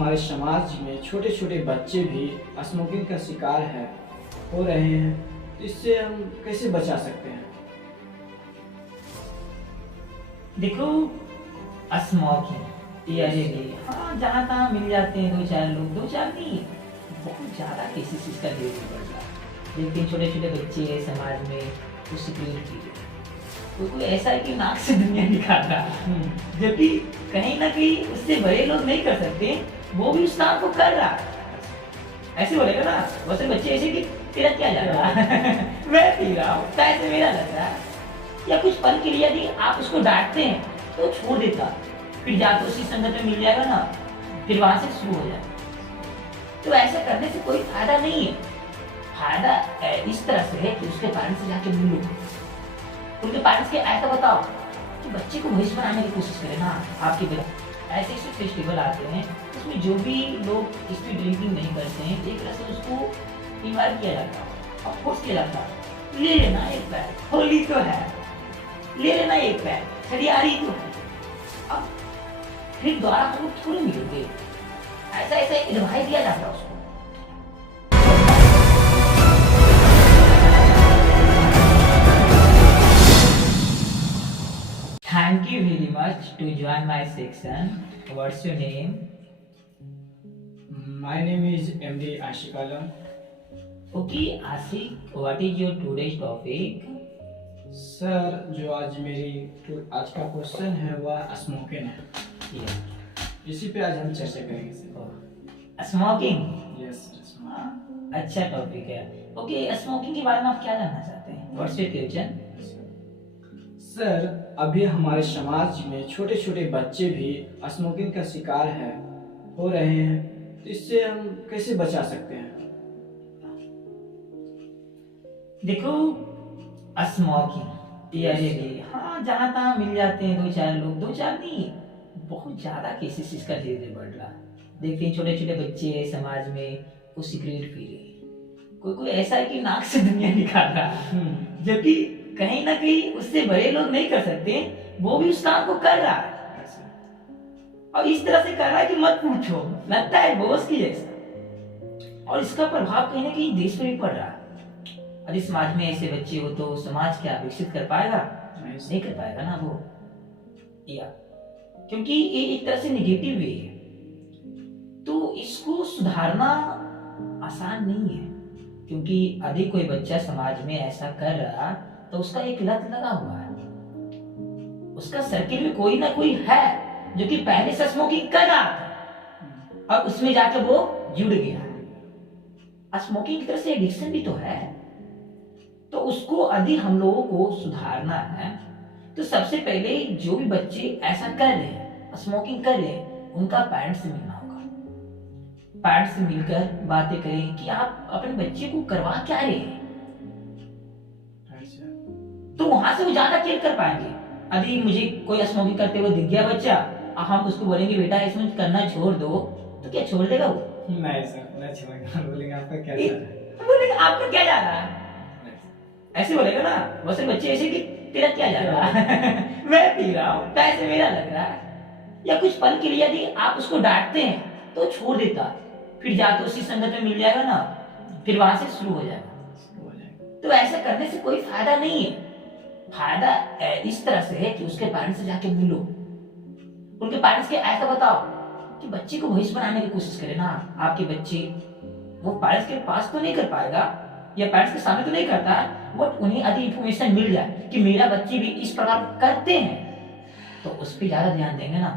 हमारे समाज में छोटे छोटे बच्चे भी स्मोकिंग का शिकार हो रहे हैं, तो इससे हम कैसे बचा सकते हैं? देखो, स्मोकिंग ये हाँ जहाँ तहाँ मिल जाते हैं दो चार लोग, दो चार नहीं, बहुत ज़्यादा केसेस इसका धीरे धीरे बढ़ रहा है। देखते हैं छोटे छोटे बच्चे हैं समाज में, वो सिगरेट पी रहे, कोई ऐसा है कि नाक से दुनिया निकाल रहा है, जबकि कहीं ना कहीं उससे बड़े लोग नहीं कर सकते, वो भी उस काम को कर रहा है। ऐसे बोलेगा ना बहुत से बच्चे ऐसे कि तेरा क्या जा रहा है मैं पी रहा हूँ, ऐसे मेरा लग रहा है। या कुछ पल के लिए यदि आप उसको डांटते हैं तो छोड़ देता, फिर जाकर उसी संगत में मिल जाएगा ना, फिर वहां से शुरू हो जाएगा। तो ऐसा करने से कोई फायदा नहीं है। फायदा इस तरह से है कि उसके पेरेंट्स से जाके मिलो, उनके पेरेंट्स के ऐसा बताओ कि बच्चे को भविष्य बनाने की कोशिश करें ना। आपके बेटा ऐसे ऐसे फेस्टिवल आते हैं, उसमें जो भी लोग स्ट्रीट ड्रिंकिंग नहीं करते हैं, एक तरह से उसको इन्वाइट किया जाता है और फोर्स किया जाता है, ले लेना एक पैक, होली तो है, ले लेना एक पैक, खरीदारी तो है। अब फिर दोबारा हम लोग थोड़ी मिलेंगे, ऐसा ऐसा एडवाइस दिया जाता है उसको। Thank you very much to join my section. What's your name? My name is MD Ashik Alam. Okay, Ashik, what is your today's topic? Sir, जो आज का क्वेश्चन है वह स्मोकिंग है। Yeah. इसी पे आज हम चर्चा करेंगे सर। Smoking. Yes sir. हाँ, अच्छा टॉपिक है। ओके, स्मोकिंग के बारे में आप क्या जानना चाहते हैं? What's your question? सर, अभी हमारे समाज में छोटे छोटे बच्चे भी स्मोकिंग का शिकार हो रहे हैं, तो इससे हम कैसे बचा सकते हैं? देखो, स्मोकिंग ये हाँ जहाँ तहाँ मिल जाते हैं दो चार लोग, दो चार नहीं, बहुत ज्यादा केसेस इसका धीरे धीरे बढ़ रहा है। देखते हैं छोटे छोटे बच्चे हैं समाज में, वो सिगरेट पी रहे, कोई ऐसा है कि नाक से दुनिया निकाल रहा है, जबकि कहीं ना कहीं उससे बड़े लोग नहीं कर सकते, वो भी उस काम को कर रहा है। और इस तरह से कर रहा है कि मत पूछो, लगता है बोझ की जैसा। और इसका प्रभाव कहीं ना कहीं देश पर भी पड़ रहा है। यदि समाज में ऐसे बच्चे हो तो समाज क्या विकसित कर पाएगा? नहीं कर पाएगा ना वो, या क्योंकि ये एक तरह से निगेटिव वे है, तो इसको सुधारना आसान नहीं है। क्योंकि यदि कोई बच्चा समाज में ऐसा कर रहा तो उसका एक लत लगा हुआ है, उसका सर्किल में कोई ना कोई है जो कि पहले से स्मोकिंग कर रहा था और उसमें जाकर वो जुड़ गया। स्मोकिंग की तरह से एडिक्शन भी तो है। तो उसको यदि हम लोगों को सुधारना है तो सबसे पहले जो भी बच्चे ऐसा कर रहे हैं, स्मोकिंग कर रहे हैं, उनका पेरेंट्स से मिलना होगा। पेरेंट्स से मिलकर बातें करें कि आप अपने बच्चे को करवा क्या रहे हैं, तो वहां से वो ज्यादा केयर कर पाएंगे। यदि मुझे कोई स्मोकिंग करते हुए दिख गया बच्चा, हम उसको बोलेंगे बेटा इसमें करना छोड़ दो, तो क्या छोड़ देगा वो? नहीं सर, नहीं छोड़ेगा। बोलेंगे आपका क्या जा रहा है, बोलेंगे आपका क्या जा रहा है, ऐसे बोलेगा ना। वैसे बच्चे ऐसे कि तेरा क्या जा रहा है मैं पी रहा हूँ, ऐसे मेरा लग रहा है। या कुछ पल के लिए यदि आप उसको डांटते हैं तो छोड़ देता, फिर जाकर उसी संगत में मिल जाएगा ना, फिर वहां से शुरू हो जाएगा। तो ऐसा करने से कोई फायदा नहीं है। फायदा इस तरह से है कि उसके पेरेंट्स से जाके मिलो, उनके पेरेंट्स के ऐसा बताओ कि बच्चे को भविष्य बनाने की कोशिश करें ना। आपके बच्चे वो पेरेंट्स के पास तो नहीं कर पाएगा या पेरेंट्स के सामने तो नहीं करता, बट उन्हें यदि इंफॉर्मेशन मिल जाए कि मेरा बच्चे भी इस प्रकार करते हैं, तो उस पर ज्यादा ध्यान देंगे ना,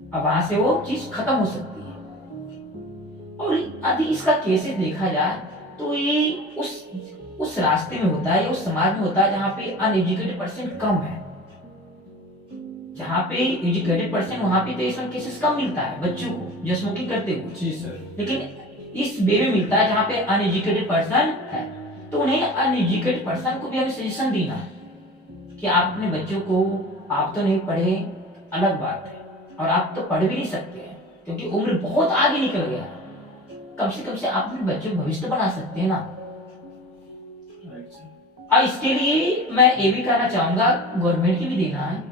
अब वहां से वो चीज खत्म हो सकती है। और यदि इसका केसेस देखा जाए तो ये उस रास्ते में होता है, उस समाज में होता है जहाँ पे अनएजुकेटेड परसेंट कम है। जहाँ पे एजुकेटेड परसेंट, वहां पे तो ये सब केसेस कम मिलता है बच्चों को जो स्मोकिंग करते हुए। जी सर। लेकिन इस वे में मिलता है जहाँ पे अनएजुकेटेड पर्सन है, तो उन्हें अनएजुकेटेड पर्सन को भी हमें सजेशन देना है कि आप अपने बच्चों को, आप तो नहीं पढ़े अलग बात है, और आप तो पढ़ भी नहीं सकते हैं क्योंकि उम्र बहुत आगे निकल गया, कम से आप अपने बच्चों को भविष्य बना सकते हैं ना। और इसके लिए मैं ये भी कहना चाहूंगा, गवर्नमेंट की भी देना है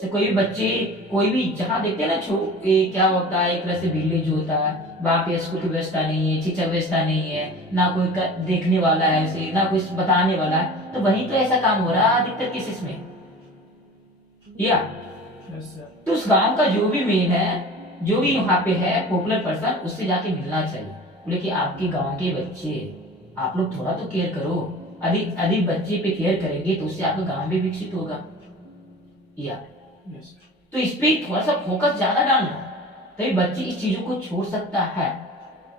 से कोई भी बच्चे, कोई भी जहाँ देखते हैं ना ये क्या होता है, एक तरह से विलेज होता है, वहाँ पे स्कूल की व्यवस्था नहीं है, शिक्षा व्यवस्था नहीं है, ना कोई देखने वाला है उसे, ना कोई बताने वाला है, तो वहीं तो ऐसा काम हो रहा है अधिकतर केसेस में। या यस सर। तो उस गांव का जो भी मेन है, जो भी वहाँ पे है पॉपुलर पर्सन, उससे जाके मिलना चाहिए। बोले कि आपके गांव के बच्चे, आप लोग थोड़ा तो केयर करो, अधिक अधिक बच्चे पे केयर करेंगे तो उससे आपका गांव भी विकसित होगा। या यस सर। तो इस पे थोड़ा सा फोकस ज्यादा डालना, तभी बच्चे इस चीजों को छोड़ सकता है।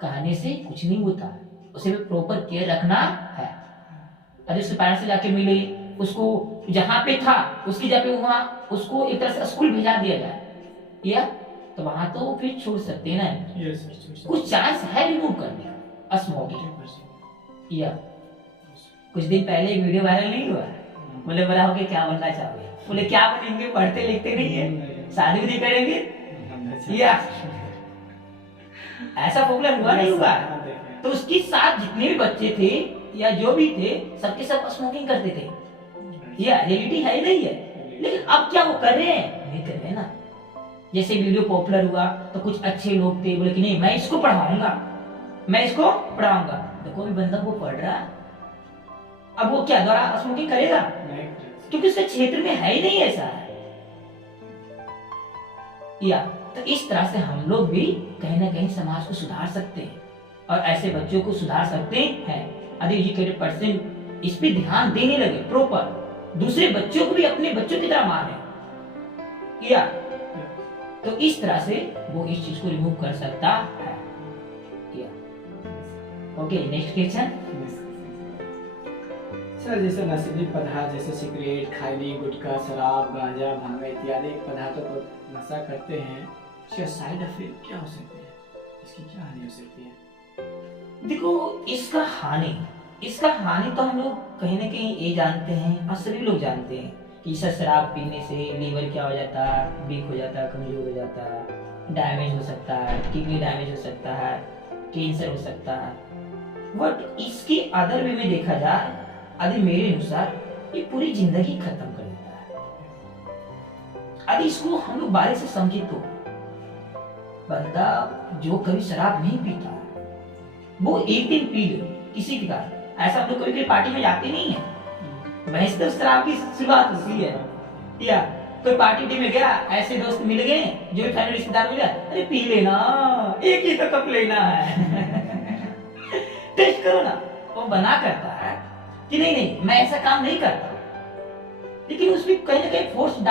कहने से कुछ नहीं होता, उसे भी प्रॉपर केयर रखना है। अरे उसके पेरेंट्स से जाके मिले, उसको जहाँ पे था उसकी जगह पे वहां उसको एक तरह से स्कूल भेजा दिया जाए, या तो वहां तो फिर छोड़ सकते हैं ना। Yes sir. कुछ चांस है रिमूव करने का स्मोकिंग। या कुछ दिन पहले एक वीडियो वायरल नहीं हुआ, बोले बड़ा होके क्या बनना चाहोगे, बोले क्या बनेंगे, पढ़ते लिखते नहीं है, शादी भी करेंगे। या ऐसा पॉपुलर हुआ नहीं हुआ। तो उसके साथ जितने भी बच्चे थे या जो भी थे, सबके सब स्मोकिंग करते थे। ये रियलिटी है ही नहीं है, लेकिन अब क्या वो कर रहे हैं, नहीं कर रहे हैं ना। जैसे वीडियो पॉपुलर हुआ तो कुछ अच्छे लोग थे, बोले कि नहीं मैं इसको पढ़ाऊंगा, मैं इसको पढ़ाऊंगा। देखो अभी बंदा वो पढ़ रहा है, अब वो क्या दोबारा स्मोकिंग करेगा, क्योंकि उसके क्षेत्र में है ही नहीं ऐसा। या तो इस तरह से हम लोग भी कहीं ना कहीं समाज को सुधार सकते हैं और ऐसे बच्चों को सुधार सकते हैं। यदि एजुकेटेड पर्सन इस पे ध्यान देने लगे प्रॉपर, दूसरे बच्चों को भी अपने बच्चों की तरह माने, या तो इस तरह से वो इस चीज को रिमूव कर सकता है। Okay, next question. सर जैसे नशीली पदार्थ जैसे सिगरेट, खैनी, गुटखा, शराब, गांजा, भांग इत्यादि पदार्थों को नशा करते हैं, इसका साइड इफेक्ट क्या हो सकते हैं, इसकी क्या हानि हो सकती है? देखो इसका हानि तो हम लोग कहीं ना कहीं ये जानते हैं और सभी लोग जानते हैं कि इस शराब पीने से लीवर क्या हो जाता है, वीक हो जाता है, कमजोर हो जाता है, डैमेज हो सकता है, किडनी डैमेज हो सकता है, कैंसर हो सकता है। बट इसके अदर वे में देखा जाए, यदि मेरे अनुसार ये पूरी जिंदगी खत्म कर देता है। यदि इसको हम लोग बारीक से समझे तो बंदा जो कभी शराब नहीं पीता वो एक दिन पी ले किसी के कारण, ऐसा हम लोग कभी पार्टी में जाते नहीं है, वहीं से तो शराब की शुरुआत होती है। या कोई पार्टी में गया, ऐसे दोस्त मिल गए जो भी फैमिली रिश्तेदार मिला, अरे पी लेना, एक ही तो कप लेना है टेस्ट करो ना। वो बना करता है कि नहीं नहीं मैं ऐसा काम नहीं करता, लेकिन उसमें कहीं ना कहीं फोर्स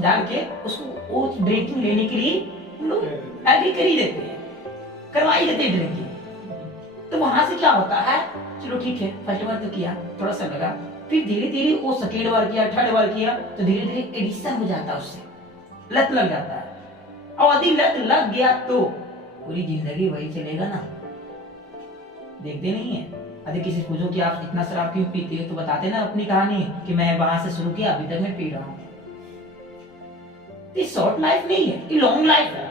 डाल के उसको वो ड्रिंकिंग लेने के लिए लोग एग्री कर ही देते हैं, करवा ही देते हैं ड्रिंकिंग। तो वहां से क्या होता है, चलो ठीक है फर्स्ट बार तो किया, थोड़ा सा लगा, फिर धीरे धीरे वो सेकेंड बार किया, थर्ड बार किया, तो धीरे धीरे एडिक्शन हो जाता है, उससे लत लग जाता है। और यदि लत लग गया तो पूरी जिंदगी वही चलेगा ना। देखते नहीं है, यदि किसी पूछो कि आप इतना शराब क्यों पीते हो, तो बताते ना अपनी कहानी कि मैं वहां से शुरू किया, अभी तक मैं पी रहा हूँ। ये शॉर्ट लाइफ नहीं है, ये लॉन्ग लाइफ है,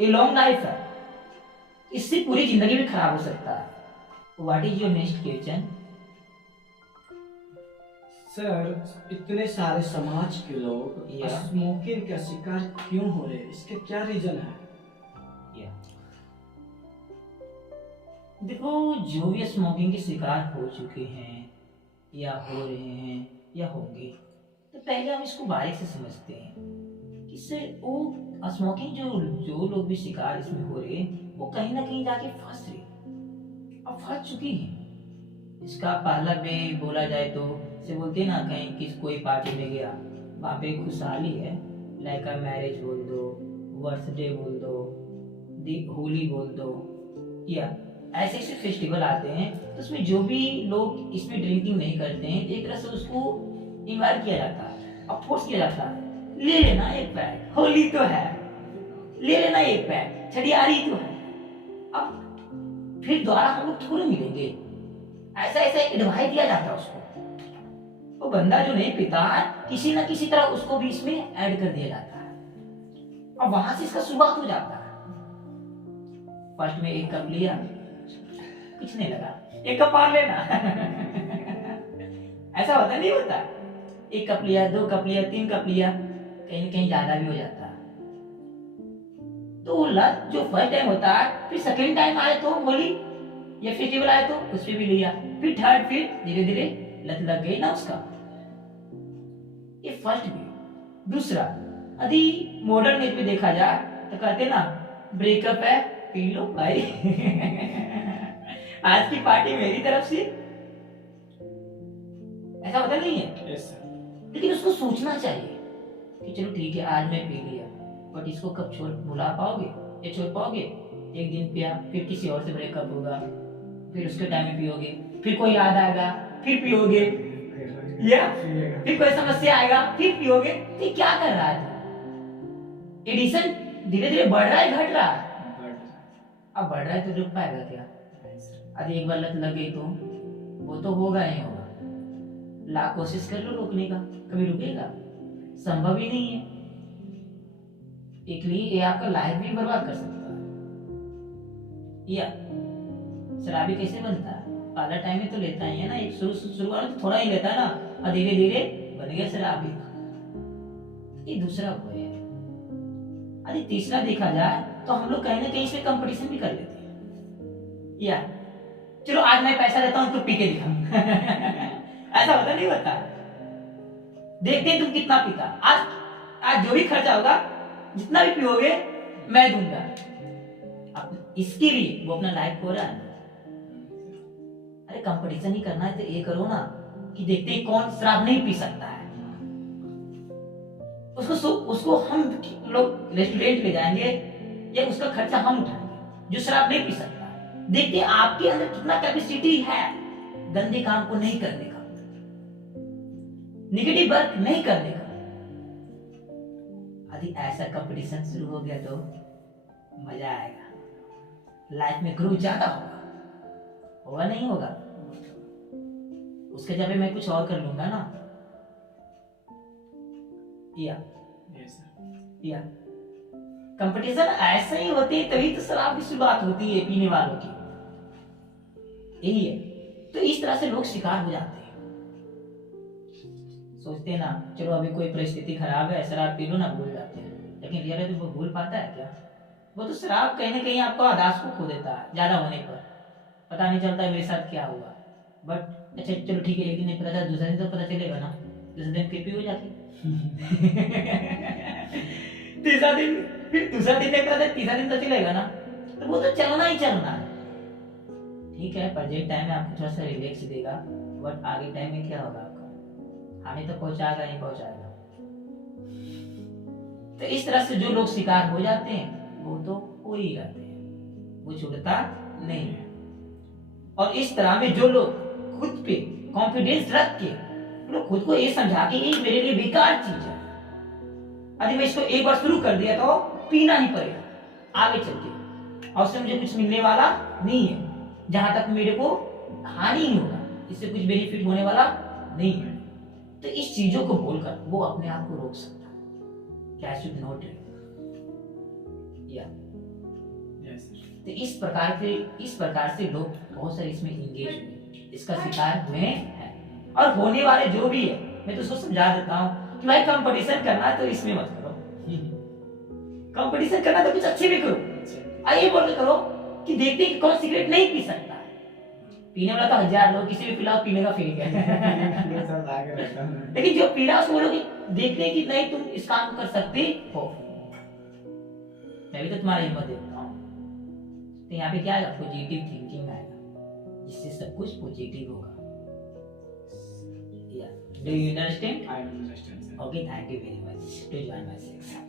ये लॉन्ग लाइफ है, इससे पूरी जिंदगी भी खराब हो सकता है। What is your next question? Sir इतने सारे समाज के लोग स्मोकिंग का शिकार क्यों हो रहे हैं, इसके क्या रीजन है? देखो जो भी स्मोकिंग के शिकार हो चुके हैं या हो रहे हैं या होंगे, तो पहले हम इसको बारीक से समझते हैं कि इससे वो स्मोकिंग जो लोग भी शिकार इसमें हो रहे हैं, वो कहीं ना कहीं जाके फंस रहे और फंस चुकी हैं। इसका पहला में बोला जाए तो से बोलते हैं ना, कहीं कोई पार्टी में गया, वहाँ पे खुशहाली है, लाइक मैरिज बोल दो, बर्थडे बोल दो, होली बोल दो, या ऐसे ऐसे फेस्टिवल आते हैं, तो उसमें जो भी लोग इसमें ड्रिंकिंग नहीं करते हैं, एक तरह से उसको इन्वाइट किया जाता है और फोर्स किया जाता है, ले लेना एक पैक, होली तो है, ले लेना एक पैक, छठियारी तो है। अब फिर दोबारा हम लोग थोड़े मिलेंगे, ऐसा ऐसा एडवाइस दिया जाता है उसको। वो बंदा जो नहीं पीता है, किसी ना किसी तरह उसको भी इसमें ऐड कर दिया जाता है और वहां से इसका शुरुआत हो जाता है। फर्स्ट में एक कप लिया, कुछ नहीं लगा, एक कप और लेना ऐसा होता नहीं होता, 1 कप लिया, 2 कप लिया, 3 कप लिया, कहीं न कहीं ज्यादा भी हो जाता है। तो वो लत जो फर्स्ट टाइम होता है, फिर सेकंड टाइम आए तो होली या फेस्टिवल आए तो उस पे भी लिया, फिर थर्ड, फिर धीरे धीरे लत लग गई ना उसका। ये फर्स्ट भी। दूसरा, यदि मॉडर्न एज में देखा जाए तो कहते ना ब्रेकअप है पी लो भाई। आज की पार्टी मेरी तरफ से, ऐसा होता नहीं है। Yes sir. लेकिन उसको सोचना चाहिए कि चलो ठीक है आज मैं पी लिया, बट इसको कब छोड़ भुला पाओगे या छोड़ पाओगे? एक दिन पिया, फिर किसी और से ब्रेकअप होगा, फिर उसके टाइम में पियोगे, फिर कोई याद आएगा, फिर पियोगे, या फिर कोई समस्या आएगा, फिर पियोगे। तो क्या कर रहा है? एडिशन धीरे धीरे बढ़ रहा है घट रहा है? अब बढ़ रहा है तो रुक पाएगा क्या? यदि एक बार लत लग गई तो वो तो होगा ही होगा। लाख कोशिश कर लो रोकने का, कभी रुकेगा? संभव ही नहीं है। एक लिए ये आपका लाइफ भी बर्बाद कर सकता है। या शराबी कैसे बनता है? पहला टाइम में तो लेता ही है ना, एक शुरुआत में तो थोड़ा ही लेता है ना, और धीरे धीरे बन गया शराबी। ये दूसरा वो है। अरे तीसरा देखा जाए तो हम लोग कहीं ना कहीं इसमें कंपटीशन भी कर लेते हैं। या चलो आज मैं पैसा देता हूं, तू पी के दिखा। ऐसा होता नहीं होता? देखते हैं तुम कितना पीता। आज जो भी खर्चा होगा, जितना भी पियोगे मैं दूंगा। अब इसके लिए वो अपना लाइफ खो रहा है। अरे कंपटीशन ही करना है तो ये करो ना कि देखते हैं कौन शराब नहीं पी सकता है। उसको हम लोग रेस्टोरेंट ले जाएंगे या उसका खर्चा हम उठाएंगे जो शराब नहीं पी सकता है। देखते हैं आपके अंदर कितना कैपेसिटी है गंदे काम को नहीं करने का, नेगेटिव वर्क नहीं करने का। यदि ऐसा कंपटीशन शुरू हो गया तो मजा आएगा, लाइफ में ग्रो ज्यादा होगा नहीं होगा? उसके जगह मैं कुछ और कर लूंगा ना। या कंपटीशन ऐसे ही होती है, तभी तो शराब की शुरुआत होती है पीने वालों की। यही है। तो इस तरह से लोग शिकार हो जाते हैं। सोचते हैं ना चलो अभी कोई परिस्थिति खराब है, शराब पी लो ना, भूल जाते हैं। लेकिन रियलिटी वो भूल पाता है क्या? वो तो शराब कहीं ना कहीं आपको आदास को खो देता है। ज्यादा होने पर पता नहीं चलता मेरे साथ क्या हुआ। बट अच्छा चलो ठीक है, एक दिन नहीं पता चला, दूसरे दिन तो पता चलेगा ना। दूसरे दिन फिर पी हो जाती। तीसरा दिन, फिर दूसरा दिन नहीं पता चला, तीसरा दिन तो चलेगा ना। तो वो तो चलना ही चलना है। ठीक है, प्रेजेंट टाइम में आपको थोड़ा सा रिलैक्स देगा, बट आगे टाइम में क्या होगा आपका? हानि तो पहुंचाएगा ही पहुंचाएगा। तो इस तरह से जो लोग शिकार हो जाते हैं वो तो हो ही जाते हैं, वो छूटता नहीं है। और इस तरह में जो लोग खुद पे कॉन्फिडेंस रख के लोग खुद को ये समझा के ये मेरे लिए बेकार चीज है, यदि मैं इसको एक बार शुरू कर दिया तो पीना ही पड़ेगा आगे चल के, और उससे मुझे कुछ मिलने वाला नहीं है, जहां तक मेरे को हानि ही होगा, इससे कुछ बेनिफिट होने वाला नहीं है। तो इस चीजों को बोलकर वो अपने आप को रोक सकता है। क्या शुड नॉट ड्रिंक? या तो इस प्रकार से लोग बहुत सारे इसमें इंगेज हुए, इसका शिकार हुए हैं। और होने वाले जो भी है, मैं तो उसको समझा देता हूँ कि भाई कंपटीशन करना है तो इसमें मत करो। कंपटीशन करना तो कुछ अच्छे भी करो। आइए बोल के करो कि देखते कि कौन सिगरेट नहीं पी सकता है। पीने वाला तो 1000 लोग, किसी भी पिलाओ पीने का फेंक है। लेकिन जो पी रहा है उसको बोलो कि देखते कि नहीं तुम इस काम को कर सकते हो, मैं भी तो तुम्हारा हिम्मत देता हूँ। तो यहाँ पे क्या आएगा? पॉजिटिव थिंकिंग आएगा, जिससे सब कुछ पॉजिटिव होगा। Do you understand? I understand, sir. Okay, thank you very much to join my section.